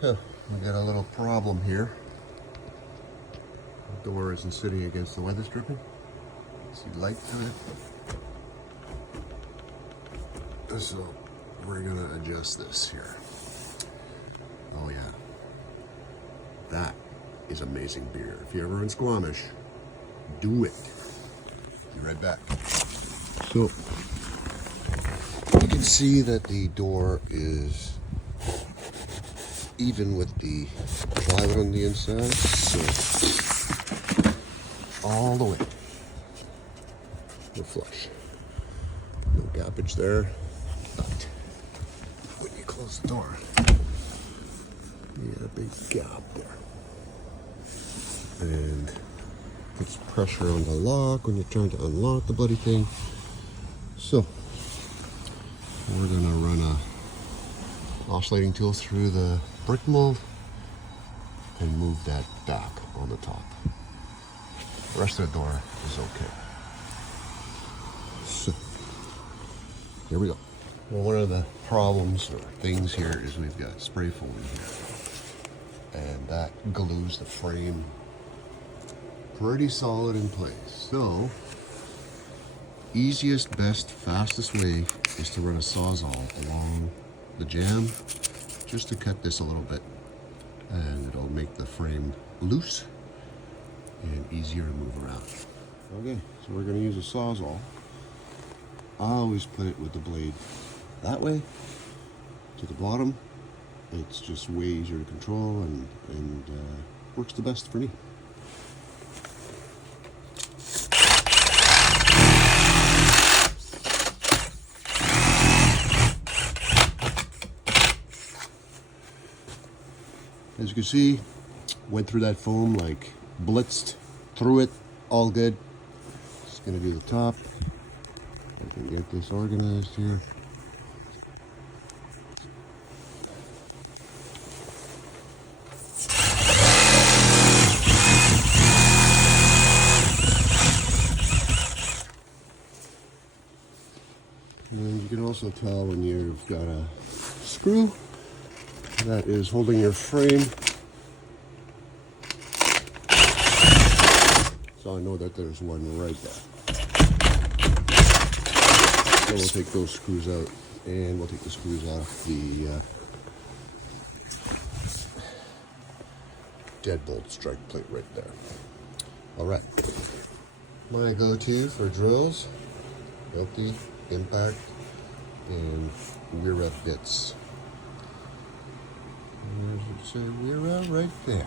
Huh, we got a little problem here. The door isn't sitting against the weather stripping. See light through it. So we're gonna adjust this here. Oh yeah, that is amazing beer. If you're ever in Squamish, do it. Be right back. So you can see that the door is even with the plywood on the inside, so all the way. No flush. No gappage there, but when you close the door, you get a big gap there. And puts pressure on the lock when you're trying to unlock the bloody thing. So we're gonna run a oscillating tool through the brick mold and move that back on the top. The rest of the door is okay. So here we go. Well, one of the problems or things here is we've got spray foam in here, and that glues the frame pretty solid in place. So easiest, best, fastest way is to run a sawzall along the jamb just to cut this a little bit, and it'll make the frame loose and easier to move around. Okay, so we're going to use a sawzall. I always put it with the blade that way to the bottom. It's just way easier to control and works the best for me. As you can see, went through that foam like blitzed through it, all good. Just gonna do the top. I can get this organized here. And you can also tell when you've got a screw that is holding your frame. So I know that there's one right there. So we'll take those screws out, and we'll take the screws off the deadbolt strike plate right there. All right. My go-to for drills, healthy, impact, and rear rep bits. As you say, we're right there.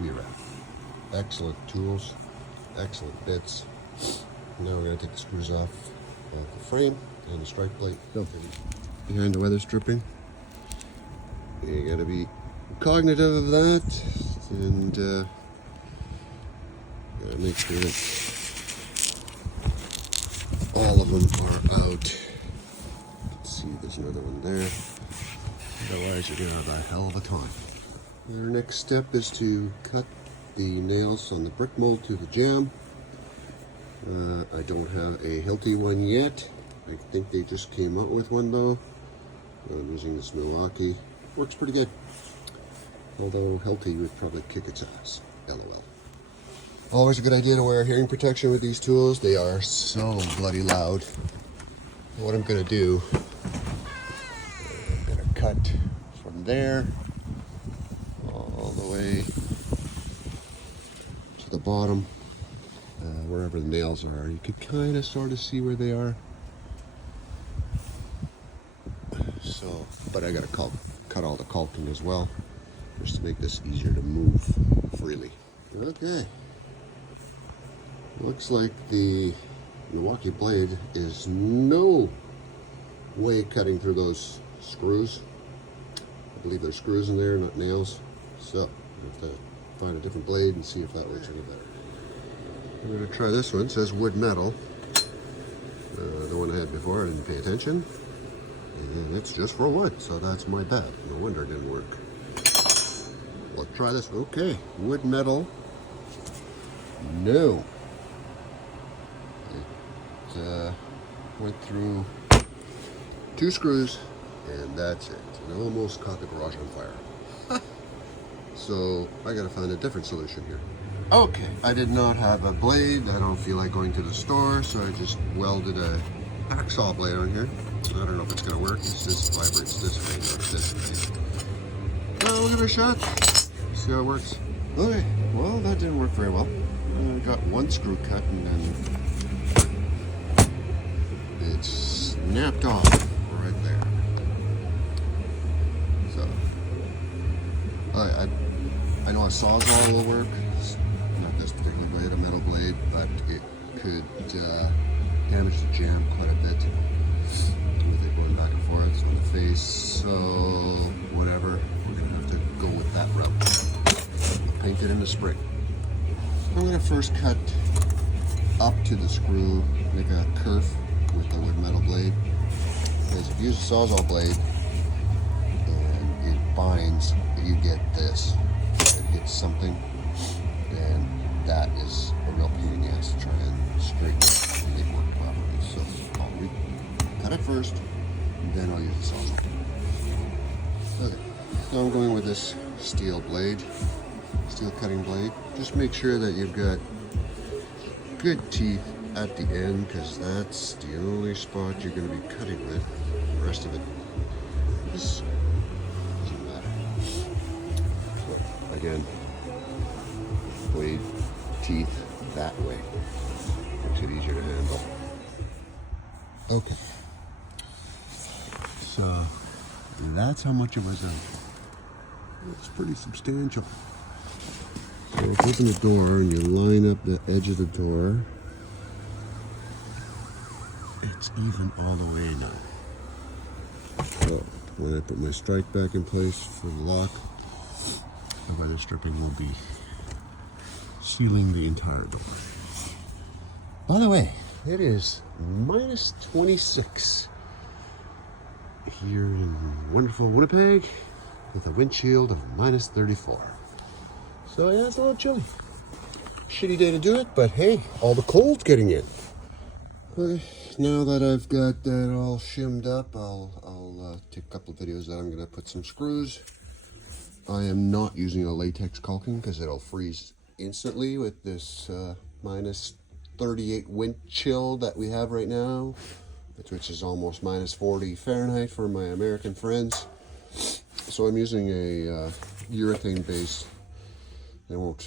We're at. Excellent tools, excellent bits. Now we're going to take the screws off the frame and the strike plate. Behind the weather stripping. You got to be cognitive of that, and got to make sure that all of them are out. See, there's another one there. Otherwise, you're gonna have a hell of a time. Our next step is to cut the nails on the brick mold to the jamb. I don't have a Hilti one yet. I think they just came out with one though. I'm using this Milwaukee. Works pretty good. Although Hilti would probably kick its ass. LOL. Always a good idea to wear hearing protection with these tools. They are so bloody loud. What I'm gonna do, I'm gonna cut from there all the way to the bottom, wherever the nails are. You can kind of sort of see where they are. So, but I gotta cut all the caulking as well, just to make this easier to move freely. Okay, looks like the Milwaukee blade is no way cutting through those screws. I believe there's screws in there, not nails. So I have to find a different blade and see if that works any better. I'm going to try this one. It says wood metal. The one I had before, I didn't pay attention. And it's just for wood, so that's my bad. No wonder it didn't work. Let's try this. Okay, wood metal. No. It went through 2 screws, and that's it. And I almost caught the garage on fire. So I gotta find a different solution here. Okay, I did not have a blade. I don't feel like going to the store, so I just welded a hacksaw blade on here. I don't know if it's gonna work. It just vibrates this way, not this way. Well, we'll give it a shot. See how it works. Okay, well, that didn't work very well. I got 1 screw cut and then it snapped off right there. So I know a sawzall will work. Not this particular blade, a metal blade, but it could damage the jam quite a bit with it going back and forth on the face. So whatever, we're gonna have to go with that route. Paint it in the spring. I'm gonna first cut up to the screw, make a kerf with the wood metal blade. Because if you use a sawzall blade and it binds, you get this. It hits something, and that is a real pain in the ass to try and straighten it and make it work properly. So I'll cut it first, and then I'll use the sawzall. Okay, so I'm going with this steel blade, steel cutting blade. Just make sure that you've got good teeth at the end, because that's the only spot you're going to be cutting with. The rest of it just doesn't matter. So again, blade teeth that way makes it easier to handle. Okay, so that's how much it was done. It's pretty substantial. So if you open the door and you line up the edge of the door, it's even all the way now. So when I put my strike back in place for the lock, the weather stripping will be sealing the entire door. By the way, it is minus 26 here in wonderful Winnipeg with a wind chill of minus 34. So yeah, it's a little chilly. Shitty day to do it, but hey, all the cold's getting in. Okay, now that I've got that all shimmed up, I'll take a couple of videos that I'm gonna put some screws. I am not using a latex caulking because it'll freeze instantly with this minus 38 wind chill that we have right now, which is almost minus 40 Fahrenheit for my American friends. So I'm using a urethane base. It won't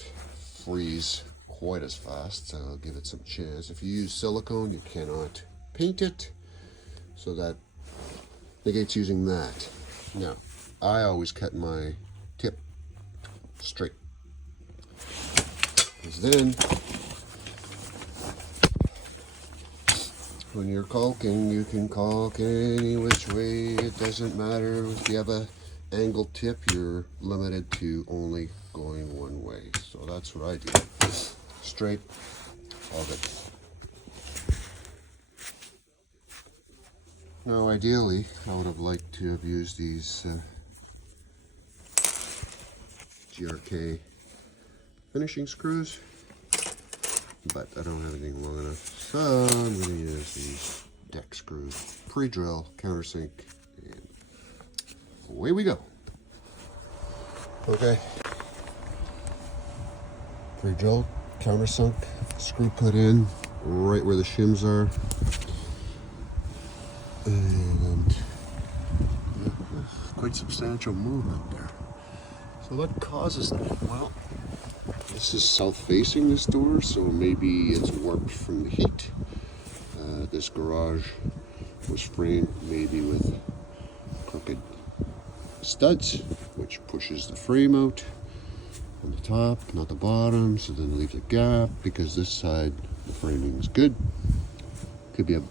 freeze quite as fast, so I'll give it some chance. If you use silicone, you cannot paint it, so that negates using that. Now, I always cut my tip straight, because then when you're caulking, you can caulk any which way. It doesn't matter if you have a angled tip, you're limited to only going one way. So that's what I do. Straight, all good. Now ideally, I would have liked to have used these GRK finishing screws, but I don't have anything long enough, so I'm going to use these deck screws, pre-drill, countersink, and away we go. Okay, pre-drill, countersunk, screw put in right where the shims are, and quite substantial movement there. So what causes that? Well, this is south facing, this door, so maybe it's warped from the heat. This garage was framed maybe with crooked studs, which pushes the frame out on the top, not the bottom, so then it leaves a gap because this side the framing is good. Could be a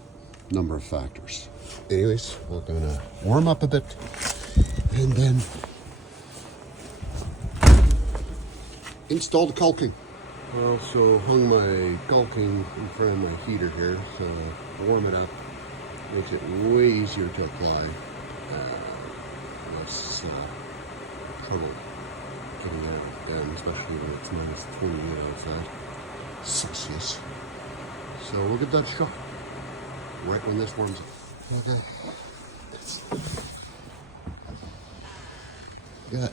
number of factors. Anyways, we're gonna warm up a bit and then install the caulking. I also hung my caulking in front of my heater here, so warm it up. Makes it way easier to apply. Less trouble getting it done, especially when it's minus 28 outside Celsius. So we'll get that shot right when this warms up. Okay. got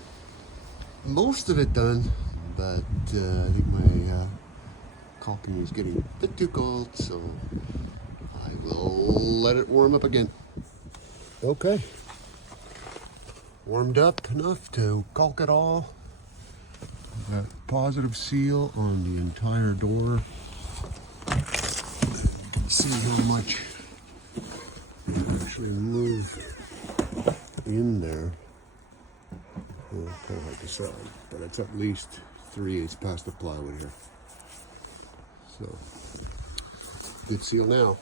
most of it done, but I think my caulking is getting a bit too cold, so I will let it warm up again. Okay, warmed up enough to caulk it all. Got positive seal on the entire door. You can see how much actually move in there. Well, kind of hard to say, but it's at least 3/8 past the plywood here. So, good seal now.